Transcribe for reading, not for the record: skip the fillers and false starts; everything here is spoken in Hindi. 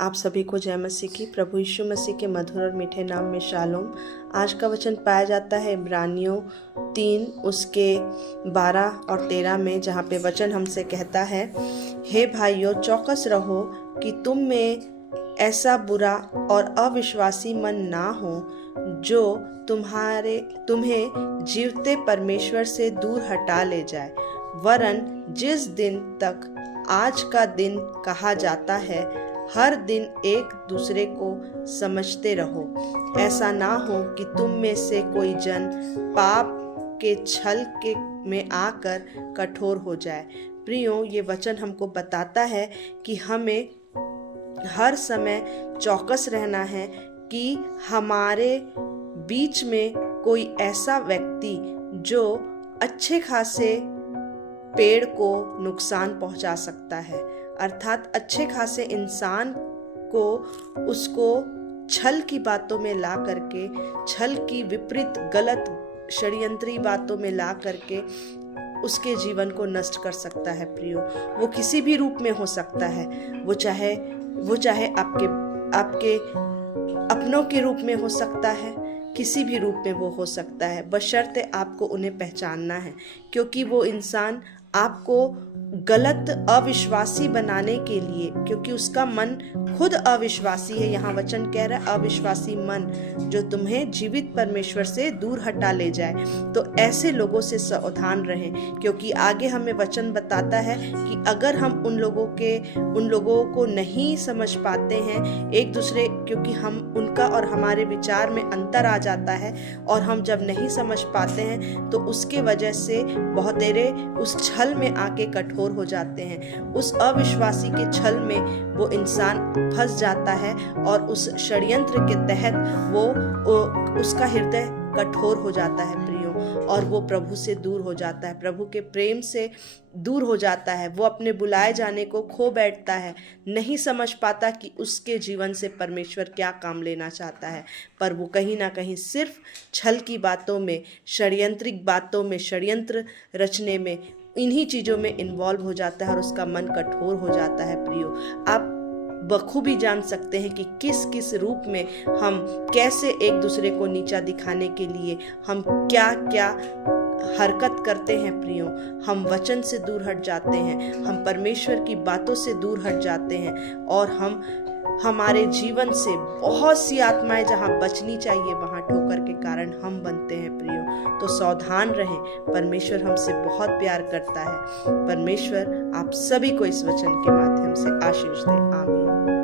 आप सभी को जय मसीह की। प्रभु यीशु मसीह के मधुर और मीठे नाम में शालोम। आज का वचन पाया जाता है इब्रानियों 3 उसके 12 और 13 में, जहाँ पे वचन हमसे कहता है, हे भाइयों, चौकस रहो कि तुम में ऐसा बुरा और अविश्वासी मन ना हो जो तुम्हें जीवते परमेश्वर से दूर हटा ले जाए, वरन जिस दिन तक आज का दिन कहा जाता है, हर दिन एक दूसरे को समझते रहो। ऐसा ना हो कि तुम में से कोई जन पाप के छल में आकर कठोर हो जाए। प्रियो, ये वचन हमको बताता है कि हमें हर समय चौकस रहना है कि हमारे बीच में कोई ऐसा व्यक्ति जो अच्छे खासे पेड़ को नुकसान पहुंचा सकता है, अर्थात अच्छे खासे इंसान को उसको छल की बातों में ला करके, छल की विपरीत गलत षड्यंत्री बातों में ला करके उसके जीवन को नष्ट कर सकता है। प्रियो, वो किसी भी रूप में हो सकता है। वो चाहे आपके अपनों के रूप में हो सकता है, किसी भी रूप में वो हो सकता है, बशर्ते आपको उन्हें पहचानना है, क्योंकि वो इंसान आपको गलत अविश्वासी बनाने के लिए, क्योंकि उसका मन खुद अविश्वासी है। यहाँ वचन कह रहा है अविश्वासी मन जो तुम्हें जीवित परमेश्वर से दूर हटा ले जाए। तो ऐसे लोगों से सावधान रहें, क्योंकि आगे हमें वचन बताता है कि अगर हम उन लोगों को नहीं समझ पाते हैं एक दूसरे, क्योंकि हम उनका और हमारे विचार में अंतर आ जाता है, और हम जब नहीं समझ पाते हैं तो उसके वजह से बहुतेरे उस छल में आके कठोर हो जाते हैं। उस अविश्वासी के छल में वो इंसान फंस जाता है और उस षड्यंत्र के तहत उसका हृदय कठोर हो जाता है प्रियो, और वो प्रभु से दूर हो जाता है, प्रभु के प्रेम से दूर हो जाता है। वो अपने बुलाए जाने को खो बैठता है, नहीं समझ पाता कि उसके जीवन से परमेश्वर क्या काम लेना चाहता है, पर वो कहीं ना कहीं सिर्फ छल की बातों में, षड्यंत्रिक बातों में, षड्यंत्र रचने में, इन्हीं चीज़ों में इन्वॉल्व हो जाता है और उसका मन कठोर हो जाता है। प्रियो, आप बखूबी जान सकते हैं कि किस किस रूप में हम कैसे एक दूसरे को नीचा दिखाने के लिए हम क्या क्या हरकत करते हैं। प्रियो, हम वचन से दूर हट जाते हैं, हम परमेश्वर की बातों से दूर हट जाते हैं, और हमारे जीवन से बहुत सी आत्माएं जहां बचनी चाहिए वहां ठोकर के कारण हम बनते हैं। प्रियो, तो सावधान रहें, परमेश्वर हमसे बहुत प्यार करता है। परमेश्वर आप सभी को इस वचन के माध्यम से आशीष दे। आमीन।